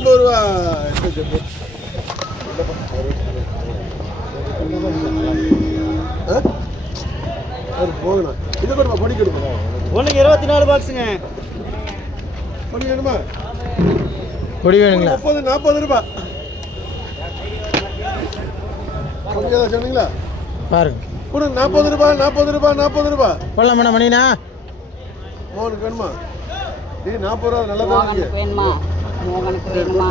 80 ரூபா. போகணும். இது கொடுப்பா, பொடி கொடுப்பா. ஒன்றுக்கு 24 பாக்ஸுங்க. பொடி வேணுமா? பொடி வேணுங்களா? 30 40 ரூபா. கம்மியாக சொன்னீங்களா? பாருங்க கொடு 40 ரூபா 40 ரூபா 40 ரூபா. போடலாமா மணினா? மோகனுக்கு வேணுமா? 40 ரூபா நல்லா தான் இருக்கு. வேணுமா? மோகனுக்கு வேணுமா?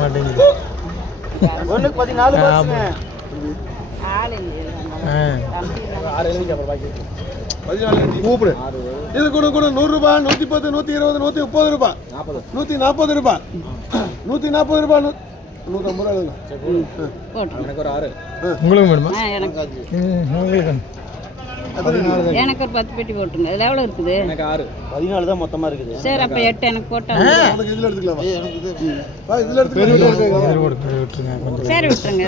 மாட்டேங்குது. ஒன்றுக்கு 14 பாக்ஸுங்க. ஆள் இல்லை. 14 கூப்பிடு. இது கூட 100 ரூபா 110 120 130 ரூபா 140 ரூபா 140 ரூபா 150 ரூபா. எனக்கு ஒரு 6. உங்களுக்கு வேணுமா? எனக்கு எனக்கு ஒரு 10 பெட்டி போட்டுருங்க. இதில் எவ்வளோ இருக்குது? எனக்கு 6. 14 தான் மொத்தமாக இருக்குது. சரி, அப்போ 8 எனக்கு போட்டா உனக்கு இதில் எடுத்துக்கலாமா? இதில் எடுத்துக்கலாம். சரி விட்டுருங்க.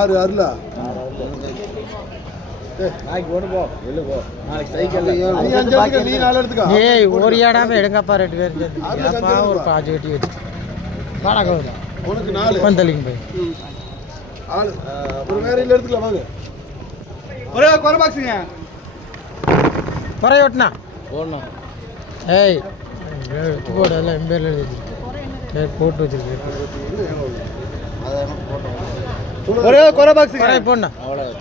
6 அருளா நாளைக்கு ஒன்று போ வெளில போ. நாளைக்கு சைக்கிள் நீ 5 எடுத்துக்க, நீ 4 எடுத்துக்கா. ஏய் ஒரு ஏடாம எடுங்கப்பா 2 பேர் சேர்ந்து ஒரு 5 வெட்டி வச்சு வாடகை வரும். உனக்கு 4 பந்தலிங்க போய் ஆளு ஒரு வேற இல்லை எடுத்துக்கலாம் வாங்க. ஒரே குறை பாக்ஸுங்க. குறை ஓட்டுனா போடணும். ஏய் எடுத்து போடு எல்லாம் எம்பேரில் எழுதி வச்சிருக்கு. போட்டு வச்சிருக்கு. ஒரே குறை பாக்ஸ் குறை போடணா.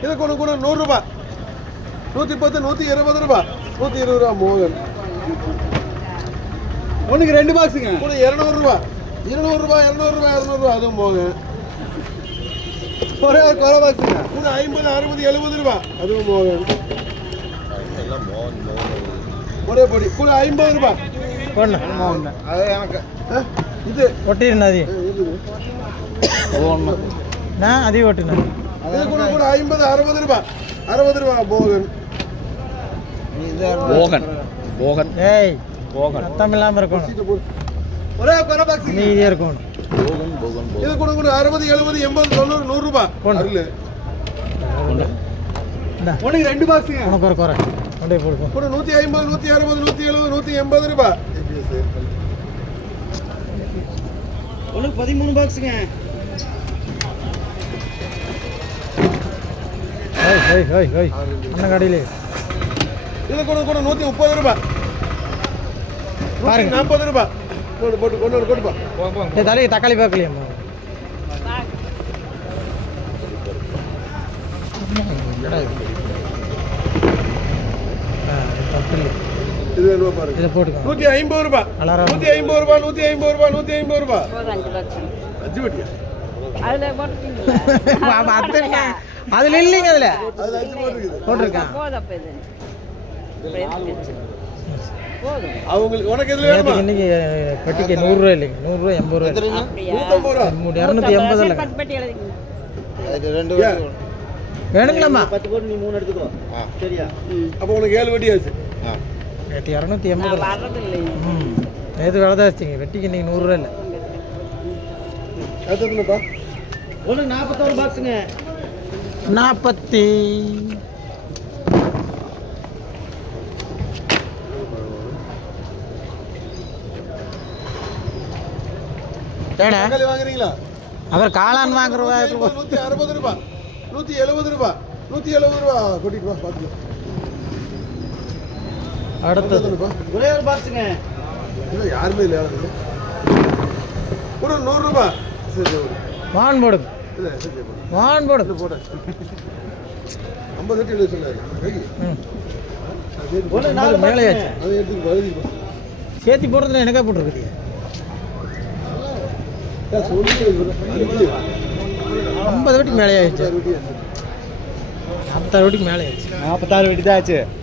இது கூட 100 ரூபா 110 120 ரூபா 120 ரூபா. மோகன் ஒன்றுக்கு 2 பாக்ஸுங்க. கூட 200 ரூபா 200 ரூபா 200 ரூபா 200 ரூபா. அதுவும் மோகன். ஒரே ஒரு குறை பாக்ஸுங்க. கூட 50 60 70 ரூபா. அதுவும் மோகன். ஒரே பொடி கூட 50 ரூபா. போடணா. அது எனக்கு இது ஒட்டிருந்தா அது ஒன்று. நான் அதையும் ஓட்டுனா. இது கூட 50 60 ரூபா 60 ரூபா. மோகன் போகன் போகன் ஏய் போகன். சத்தம் இல்லாமல் இருக்கணும். ஒரே குறை பாக்ஸுங்க. நீதியாக இருக்கணும். போகன் போகன் இது கூட 60 70 80 90 100 ரூபா. அருள் இந்தா ஒன்றுக்கு 2 பாக்ஸுங்க. உனக்கு ஒரு குறை அப்படியே போடுவோம். கூட 150 160 170 180 ரூபா. ஒன்றுக்கு 13 பாக்ஸுங்க. ஓய் ஓய் ஓய் அண்ணன் கடையிலே இது கூட 130 ரூபா பாருங்க. 40 ரூபா. போட்டு போட்டு கொண்டு கொடுப்பா. ஏ தலைக்கு தக்காளி பார்க்கலையம்மா. இது வேணுமா பாருங்க. இதை போட்டுக்கோ. 150 ரூபா அலாரம் 150 ரூபா 150 ரூபா 150 ரூபா. 5 பாக்ஸ். 5 வட்டியா? அதில் போட்டுட்டீங்களா? அதில் இல்லைங்க. அதில் அதுல 5 போட்டுருக்குது. போட்டிருக்கான். போதும். அப்போ இது போதும். அவங்களுக்கு உனக்கு எதுல வேணுமா? இன்னைக்கு பெட்டிக்கு 100 ரூபா இல்லைங்க. 100 ரூபா 80 ரூபா. அப்படியா? 150 ரூபா. 280 இல்லை 10 பெட்டி எழுதிங்க. வேணுங்களாம்மா? 10 போட்டு நீ 3 எடுத்துக்கோ. சரியா? அப்போ உனக்கு 7 வட்டி ஆச்சு. 280 நான் வர்றது இல்லைங்க. எது விலை தான் வச்சிங்க. வெட்டிக்கு இன்னைக்கு 100 ரூபா இல்லை. எடுத்துக்கணும்ப்பா. ஒன்று 41 பாக்ஸுங்க. 40 ஏடா தக்காளி வாங்குறீங்களா? அவர் காளான் வாங்குறவா 160 ரூபா 170 ரூபா 170 ரூபா. கூட்டிட்டு வா பார்த்துக்கலாம். அடுத்தது ஒரே ஒரு பாக்ஸுங்க. இல்லை யாருமே இல்லை. யாரும் இல்லை. ஒரு 100 ரூபா. சரி சரி. வான் போடுங்க. இல்லை சரி சரி. வான் போடுங்க. போட 50 வட்டி எழுத சொன்னாரு. ஒன்று 4 மேலேயாச்சு. அதை எடுத்துக்கு பதில் சேர்த்தி போடுறதுல எனக்கே போட்டுருக்குது. சொல்லி 50 வட்டிக்கு மேலே ஆயிடுச்சு. 46 வட்டிக்கு மேலே ஆயிடுச்சு. 46 வெட்டி தான் ஆச்சு.